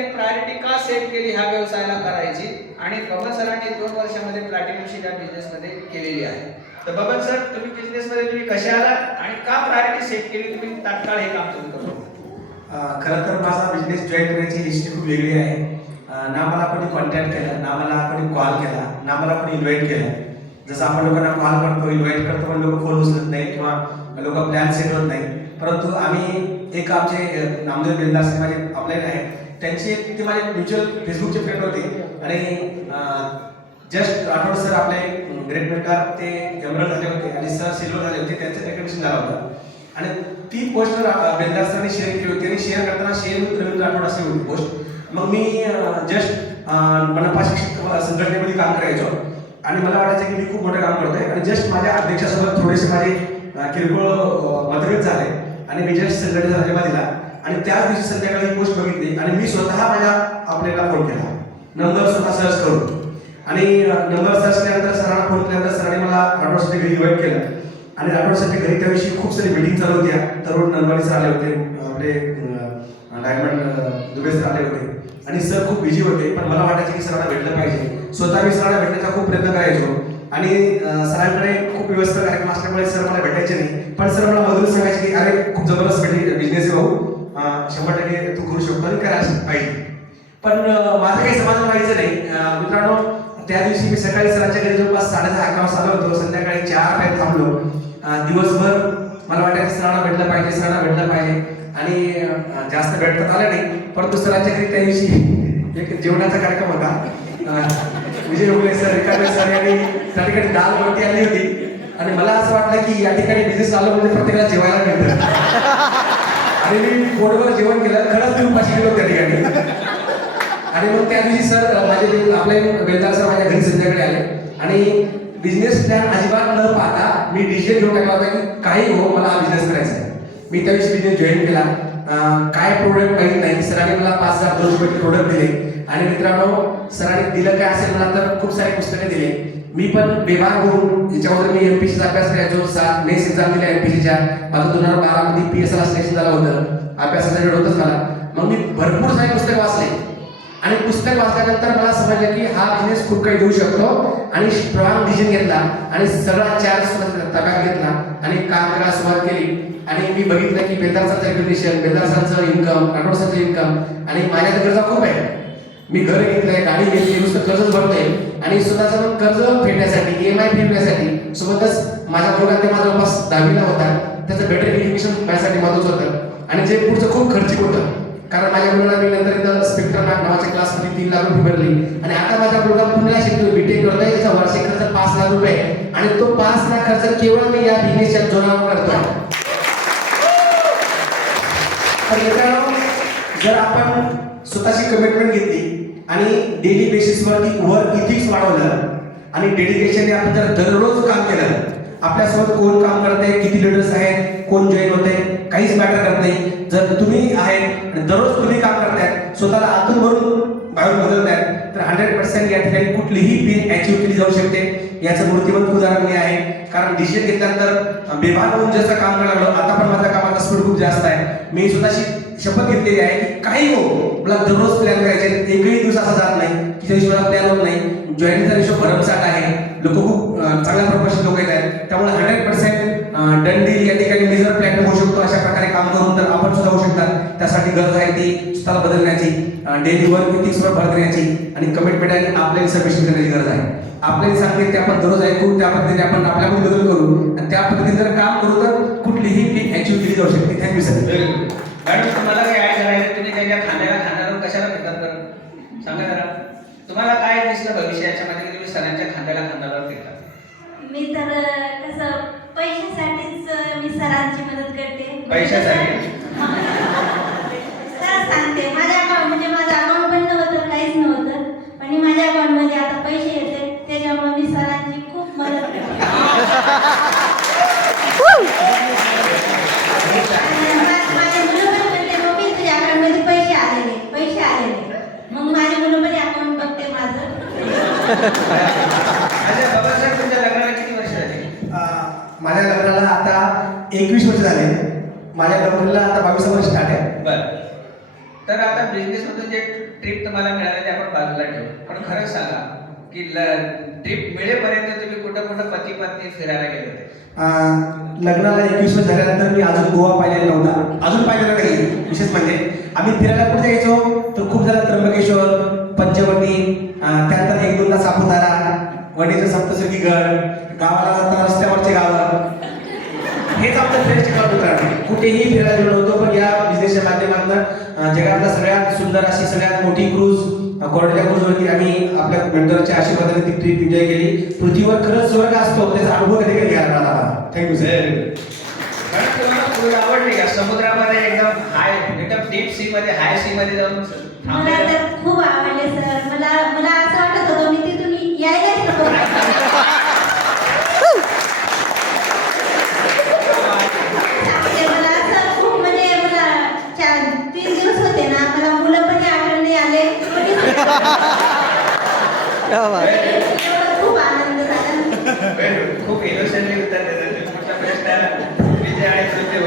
त्यांनी प्रायोरिटी का सेट केली ह्या व्यवसायाला करायची आणि बबन सरांनी 2 वर्षामध्ये प्लॅटिनमशी त्या बिझनेसमध्ये केलेली आहे. तर बबन सर, तुम्ही बिझनेसमध्ये तुम्ही कसे आलात आणि का प्रायोरिटी सेट केली, तुम्ही तात्काळ हे काम सुरू करू? खरं तर माझा बिझनेस जॉईन करण्याची हिस्ट्री खूप वेगळी आहे. ना मला कोणी कॉन्टॅक्ट केला, ना मला कोणी कॉल केला, ना मला कोणी इन्व्हाइट केलं. जसं आपण लोकांना कॉल करतो, इन्व्हाइट करतो, पण लोक फोन उचलत नाही किंवा लोक प्लॅन सेट होत नाही. परंतु आम्ही एक आमचे नामदेव बेंदास माझे अपलाईन आहे, त्यांचे ते माझे म्युच्युअल फेसबुकचे फ्रेंड होते आणि जस्ट राठोड सर आपले ग्रेट मेंटर ते एमरल्ड झाले होते आणि सर सिल्वर झाले होते, त्यांचं रेकमेंडेशन झालं होतं आणि ती पोस्ट बेंदास सरांनी शेअर केली होती आणि शेअर करताना शेअर विथ रवींद्र राठोड अशी होती पोस्ट. मग मी जस्ट मनपा शिक्षक संघटनेमध्ये काम करायचो आणि मला वाटायचं की मी खूप मोठं काम करतोय आणि जस्ट माझ्या अध्यक्षासोबत थोडेसे माझे किरकोळ मतभेद झाले आणि मी जस्ट संघटनेचा राजीनामा दिला आणि त्याच दिवशी संध्याकाळी ही पोस्ट बघितली आणि मी स्वतः माझ्या आपल्याला फोन केला, नंबर स्वतः सर्च करून. आणि नंबर सर्च केल्यानंतर सरांना फोन केल्यानंतर सरांनी मला राठोडसाठी घरी इन्व्हाइट केलं आणि राठोडसाठी घरी त्या दिवशी खूप सारी मीटिंग चालू होत्या. तरुण नरवाणी सर आले होते, आपले डायमंड दुबे सर आले होते आणि सर खूप बिझी होते, पण मला वाटायचं की सरांना भेटलं पाहिजे. स्वतः मी सरांना भेटण्याचा खूप प्रयत्न करायचो आणि सरांकडे खूप व्यवस्थित कार्यक्रम असल्यामुळे सर मला भेटायचे नाही, पण सर मला मधून सांगायचे की अरे खूप जबरदस्त बिझनेस आहे भाऊ, 100% तू करू शकतो आणि करायला पाहिजे. पण माझं काही समाधान व्हायचं नाही. मित्रांनो, त्या दिवशी मी सकाळी सरांच्या घरी जवळपास 10:30-11 वाजता आलो होतो, संध्याकाळी 4 पर्यंत थांबलो. दिवसभर मला वाटायचं सरांना भेटलं पाहिजे, सरांना भेटलं पाहिजे आणि जास्त भेटत आलं नाही. परंतु सरांच्या घरी त्या दिवशी एक जेवणाचा कार्यक्रम होता. विजय उगले सर, रिकामे सर यांनी त्या ठिकाणी दाल रोटी आणली होती आणि मला असं वाटलं की या ठिकाणी बिझनेस आलो म्हणजे प्रत्येकाला जेवायला मिळतं आणि मी पोटभर जेवण केलं. खरंच मी उपाशी गेलो त्या ठिकाणी. आणि मग त्या दिवशी सर माझे आपले बेलदार सर माझ्या घरी संध्याकाळी आले आणि बिझनेस प्लॅन अजिबात न पाहता मी डिसिजन घेऊन टाकला होता की काही हो, मला हा बिझनेस करायचा आहे. मी त्या दिवशी बिझनेस जॉईन केला. काय प्रोडक्ट माहीत नाही, सरांनी मला 5,200 प्रोडक्ट दिले आणि मित्रांनो सरांनी दिलं काय असेल मला तर खूप सारे पुस्तके दिले. मी पण बेभान होऊन याच्यावर मी एमपीसीचा अभ्यास करायचो. 7 मेस एक्झाम दिल्या एमपीसीच्या. माझं 2012 मध्ये पीएसआयला सिलेक्शन झालं होतं, अभ्यासाचा वेळ होतच मला. मग मी भरपूर सारे पुस्तक वाचले आणि पुस्तक वाचल्यानंतर मला समजलं की हा बिझनेस खूप काही देऊ शकतो आणि स्ट्रॉंग डिसिजन घेतला आणि सगळा चार्ज ताब्यात घेतला आणि काम करायला सुरुवात केली. आणि मी बघितलं की बेलदारचं रेग्युलेशन, बेलदारचं इन्कम, राठोडचं इन्कम आणि माझ्या गरजा खूप आहे. मी घर घेतलंय, गाडी घेतली, नुसतं कर्जच भरतोय आणि स्वतःचं पण कर्ज फेडण्यासाठी, EMI फेडण्यासाठी सोबतच माझ्या मुलगा ते माझा जवळपास 10वीला होता, त्याचं बेटर एज्युकेशन माझ्यासाठी महत्त्वाचं होतं आणि जे पुढचं खूप खर्चिक होतं. कारण माझ्या मुलाला मी नंतर इथं स्पेक्ट्रम नावाच्या क्लासमध्ये 3 लाख रुपये भरली आणि आता माझा मुलगा पुण्याला शिकतो, बीटेक करतोय, त्याचा वार्षिक खर्च 5 लाख रुपये आणि तो 5 लाख खर्च केवळ मी या बिझनेसच्या जोरावर करतोय. तर मित्रांनो, जर आपण स्वतःची कमिटमेंट घेतली आणि डेली बेसिसवरती वर्क इथिक्स वाढवलं आणि डेडिकेशनने आपण जर दररोज काम केलं, आपल्यासोबत कोण काम करते, किती लीडर्स आहेत, कोण जॉईन होते, काहीच मॅटर करत नाही. जर तुम्ही आहेत आणि दररोज तुम्ही काम करताय, स्वतःला आतून भरून बाहेर बदलताय, तर 100% या ठिकाणी कुठलीही पेन अचीव्ह केली जाऊ शकते. याचं मूर्तिमंत उदाहरण मी आहे. कारण डिसिजन घेतल्यानंतर बेभान होऊन जसं काम करायला लागलो, आता पण माझ्या कामाचा स्पीड खूप जास्त आहे. मी स्वतःशी शपथ घेतलेली आहे की काही हो, मला दररोज प्लॅन करायचे. एकही दिवस असा जात नाही की त्या दिवशी मला प्लॅन होत नाही. जॉईनिंगचा रेशो भरमसाठ आहे, लोक खूप चांगल्या प्रोफेशनल लोक येत आहेत. त्यामुळे 100% डन डील या ठिकाणी मी जर प्लॅन होऊ शकतो अशा प्रकारे काम करून, तर आपण सुद्धा होऊ शकतात. त्यासाठी गरज आहे ती स्वतःला बदलण्याची, डेली वर्क इथिक्सवर भर देण्याची आणि कमिटमेंट आणि आपल्याला सबमिशन करण्याची गरज आहे. आपल्याला सांगते ते आपण दररोज ऐकू, त्या पद्धतीने आपण आपल्यामध्ये बदल करू आणि त्या पद्धतीने जर काम करू तर कुठलीही पीक अचीव्ह केली जाऊ शकते. Thank you sir. मॅडम, तुम्हाला काय ऍड करायचं, तुम्ही त्यांच्या खांद्यावर कशाला फिरतात बरं? सांगा जरा, तुम्हाला काय दिसलं भविष्य याच्यामध्ये की तुम्ही सरांच्या खांद्यावर फिरतात? मी तर कसं पैशासाठीच मी सरांची मदत करते. पैशासाठी? सर सांगते, म्हणजे माझं अकाउंट पण नव्हतं, काहीच नव्हतं, पण माझ्या अकाउंटमध्ये आता पैसे येते, त्याच्यामुळे मी सरांची खूप मदत करते. माझे मुलं पण म्हणते, मम्मी तुझ्या अकाउंटमध्ये पैसे आलेले. मग माझे मुलं पण अकाउंट बघते माझं. तुमच्या लग्नाला किती वर्ष झाली? माझ्या लग्नाला आता 21 वर्ष झाले. माझ्या नोकरीला आता 22 वर्ष स्टार्ट आहे. बरं. तर आता बिझनेस मधून जे ट्रिप तुम्हाला मिळाले ते आपण बाजूला ठेवू, पण खरं सांगा की ट्रिप मिळेपर्यंत तुम्ही कुठं कुठं पती पत्नी फिरायला गेले होते? लग्नाला 21 वर्ष झाल्यानंतर मी अजून गोवा पाहिलेला नव्हता, अजून पाहिलेला नाही. विशेष म्हणजे आम्ही फिरायला कुठे जायचो तर खूप जरा त्र्यंबकेश्वर, पंचवटी, त्यानंतर 1-2दा सापुतारा, वणीचं सप्तशृंगी गड, गावाला जाताना रस्त्यावरचे गावं, हेच आमचं फ्रेंड्स ठिकाण होतं. कुठेही फिरायला गेलो नव्हतो, पण या बिझनेसच्या माध्यमातून जगातला सगळ्यात सुंदर अशी सगळ्यात मोठी क्रूज कोरडल्या क्रूजवरती आम्ही आपल्या मेंटरच्या आशीर्वादाने ती ट्रिप एन्जॉय केली. पृथ्वीवर खरंच स्वर्ग असतो त्याचा अनुभव कधी घ्यायला मिळाला. Thank you sir. मॅडम तुम्हाला क्रूज आवडली का? समुद्रामध्ये एकदम डीप सी मध्ये, हाय सी मध्ये जाऊन मला थांबलेलं? तर खूप आवडले सर. मला असं वाटत होतं मी तिथून यायलाच नको. मला असं खूप म्हणजे मला 3 दिवस होते ना, मला मुलं पण आठवण नाही आले. क्या बात है.